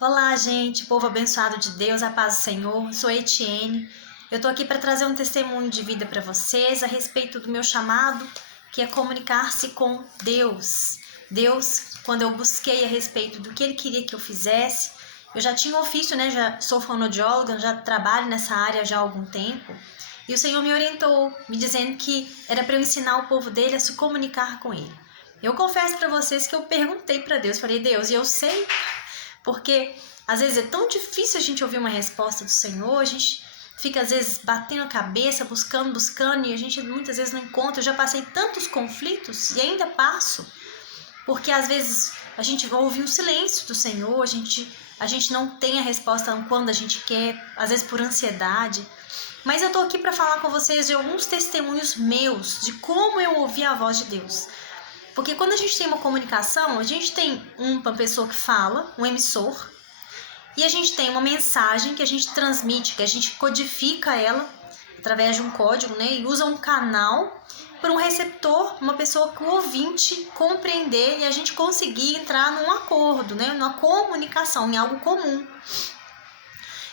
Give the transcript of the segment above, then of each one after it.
Olá, gente, povo abençoado de Deus, a paz do Senhor. Sou Etienne. Eu tô aqui para trazer um testemunho de vida para vocês a respeito do meu chamado, que é comunicar-se com Deus. Deus, quando eu busquei a respeito do que Ele queria que eu fizesse, eu já tinha ofício, né? Já sou fonoaudióloga, já trabalho nessa área já há algum tempo. E o Senhor me orientou, me dizendo que era para eu ensinar o povo dele a se comunicar com Ele. Eu confesso para vocês que eu perguntei para Deus, falei, Deus, e eu sei. Porque às vezes é tão difícil a gente ouvir uma resposta do Senhor, a gente fica às vezes batendo a cabeça, buscando, e a gente muitas vezes não encontra. Eu já passei tantos conflitos e ainda passo, porque às vezes a gente vai ouvir o silêncio do Senhor, a gente não tem a resposta quando a gente quer, às vezes por ansiedade. Mas eu tô aqui para falar com vocês de alguns testemunhos meus, de como eu ouvi a voz de Deus. Porque quando a gente tem uma comunicação, a gente tem uma pessoa que fala, um emissor, e a gente tem uma mensagem que a gente transmite, que a gente codifica ela através de um código, né? E usa um canal para um receptor, uma pessoa que o ouvinte compreender e a gente conseguir entrar num acordo, né? Numa comunicação, em algo comum.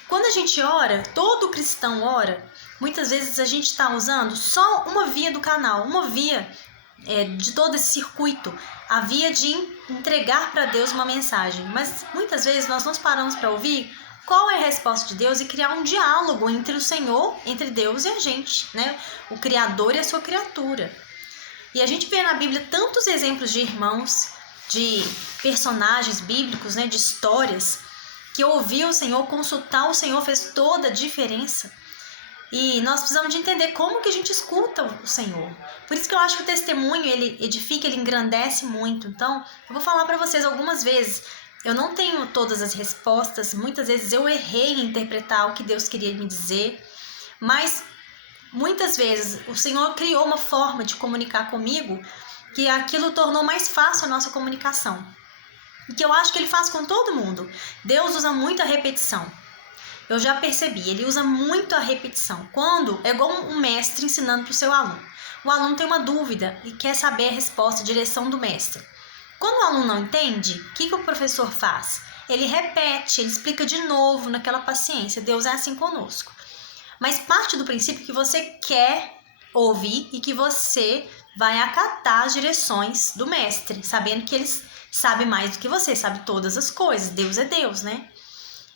Quando a gente ora, todo cristão ora, muitas vezes a gente está usando só uma via do canal, uma via de todo esse circuito, a via de entregar para Deus uma mensagem. Mas muitas vezes nós nos paramos para ouvir qual é a resposta de Deus e criar um diálogo entre o Senhor, entre Deus e a gente, né? O Criador e a sua criatura. E a gente vê na Bíblia tantos exemplos de irmãos, de personagens bíblicos, né? De histórias, que ouvir o Senhor, consultar o Senhor fez toda a diferença. E nós precisamos de entender como que a gente escuta o Senhor. Por isso que eu acho que o testemunho, ele edifica, ele engrandece muito. Então, eu vou falar para vocês algumas vezes. Eu não tenho todas as respostas. Muitas vezes eu errei em interpretar o que Deus queria me dizer. Mas, muitas vezes, o Senhor criou uma forma de comunicar comigo que aquilo tornou mais fácil a nossa comunicação. E que eu acho que Ele faz com todo mundo. Deus usa muito a repetição. Eu já percebi, ele usa muito a repetição. Quando é igual um mestre ensinando para o seu aluno. O aluno tem uma dúvida e quer saber a resposta, a direção do mestre. Quando o aluno não entende, o que o professor faz? Ele repete, ele explica de novo naquela paciência. Deus é assim conosco. Mas parte do princípio que você quer ouvir e que você vai acatar as direções do mestre, sabendo que ele sabe mais do que você, sabe todas as coisas. Deus é Deus, né?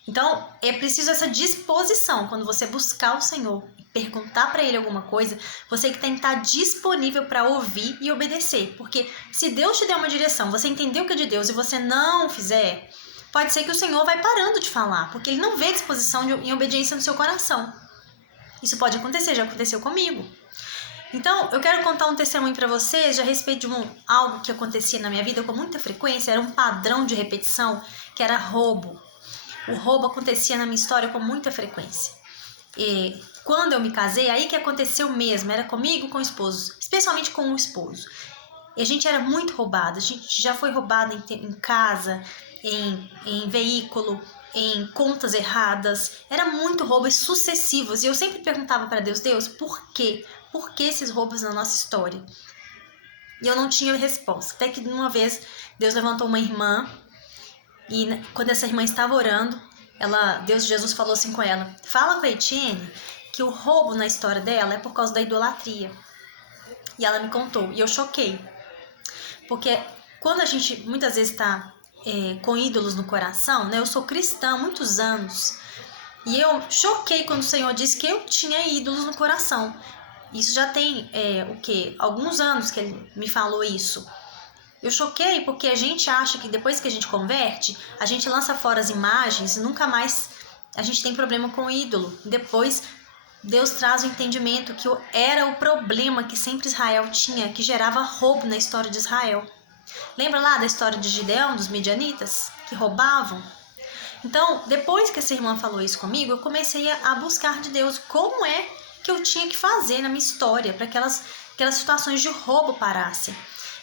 Então, é preciso essa disposição. Quando você buscar o Senhor e perguntar para Ele alguma coisa, você tem que estar disponível para ouvir e obedecer. Porque se Deus te der uma direção, você entendeu que é de Deus e você não fizer, pode ser que o Senhor vai parando de falar, porque Ele não vê disposição em obediência no seu coração. Isso pode acontecer, já aconteceu comigo. Então, eu quero contar um testemunho para vocês a respeito de algo que acontecia na minha vida com muita frequência. Era um padrão de repetição, que era roubo. O roubo acontecia na minha história com muita frequência. E quando eu me casei, aí que aconteceu mesmo, era comigo e com o esposo, especialmente com o esposo. E a gente era muito roubada, a gente já foi roubada em casa, em veículo, em contas erradas. Era muito roubos sucessivos. E eu sempre perguntava para Deus, Deus, por quê? Por que esses roubos na nossa história? E eu não tinha resposta. Até que uma vez Deus levantou uma irmã. E quando essa irmã estava orando, Jesus falou assim com ela, fala com a Etienne que o roubo na história dela é por causa da idolatria. E ela me contou, e eu choquei. Porque quando a gente muitas vezes está com ídolos no coração, né? Eu sou cristã há muitos anos, e eu choquei quando o Senhor disse que eu tinha ídolos no coração. Isso já tem, alguns anos que Ele me falou isso. Eu choquei porque a gente acha que depois que a gente converte, a gente lança fora as imagens e nunca mais a gente tem problema com o ídolo. Depois Deus traz o entendimento que era o problema que sempre Israel tinha, que gerava roubo na história de Israel. Lembra lá da história de Gideão, dos midianitas, que roubavam? Então, depois que essa irmã falou isso comigo, eu comecei a buscar de Deus como é que eu tinha que fazer na minha história para aquelas situações de roubo parassem.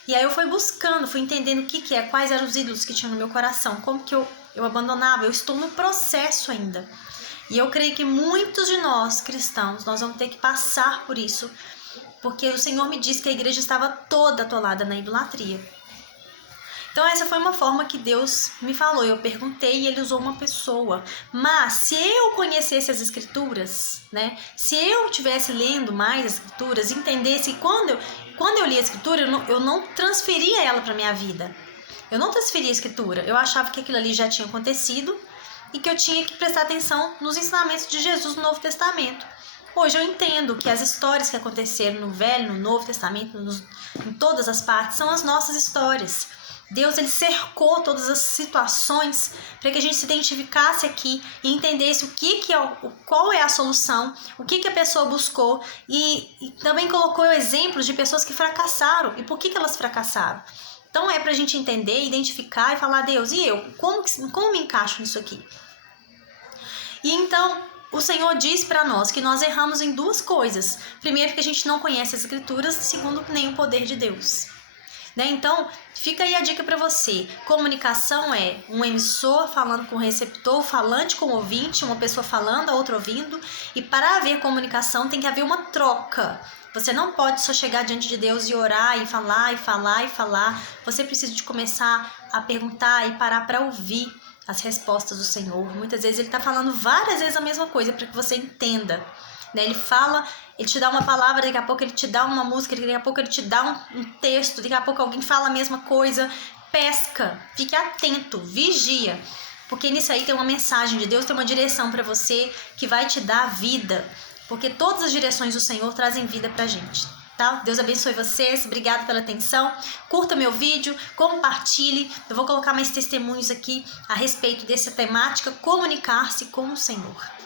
E aí eu fui buscando, fui entendendo o que é, quais eram os ídolos que tinham no meu coração, como que eu abandonava. Eu estou no processo ainda. E eu creio que muitos de nós, cristãos, nós vamos ter que passar por isso, porque o Senhor me disse que a igreja estava toda atolada na idolatria. Então essa foi uma forma que Deus me falou. Eu perguntei e ele usou uma pessoa. Mas se eu conhecesse as escrituras, né? Se eu estivesse lendo mais as escrituras, entendesse que quando eu li a escritura, eu não transferia ela para minha vida. Eu não transferia a escritura. Eu achava que aquilo ali já tinha acontecido e que eu tinha que prestar atenção nos ensinamentos de Jesus no Novo Testamento. Hoje eu entendo que as histórias que aconteceram no Velho, no Novo Testamento, em todas as partes, são as nossas histórias. Deus, ele cercou todas as situações para que a gente se identificasse aqui e entendesse qual é a solução, o que a pessoa buscou e também colocou exemplos de pessoas que fracassaram e por que elas fracassaram. Então é para a gente entender, identificar e falar, Deus, e eu? Como me encaixo nisso aqui? E então o Senhor diz para nós que nós erramos em duas coisas. Primeiro, que a gente não conhece as escrituras. Segundo, nem o poder de Deus. Então, fica aí a dica para você. Comunicação é um emissor falando com o receptor, falante com o ouvinte, uma pessoa falando, a outra ouvindo. E para haver comunicação tem que haver uma troca. Você não pode só chegar diante de Deus e orar e falar e falar e falar. Você precisa de começar a perguntar e parar para ouvir as respostas do Senhor. Muitas vezes ele está falando várias vezes a mesma coisa para que você entenda. Ele fala, ele te dá uma palavra, daqui a pouco ele te dá uma música, daqui a pouco ele te dá um texto, daqui a pouco alguém fala a mesma coisa. Pesca, fique atento, vigia, porque nisso aí tem uma mensagem de Deus, tem uma direção para você que vai te dar vida, porque todas as direções do Senhor trazem vida pra gente. Tá? Deus abençoe vocês, obrigado pela atenção, curta meu vídeo, compartilhe, eu vou colocar mais testemunhos aqui a respeito dessa temática, comunicar-se com o Senhor.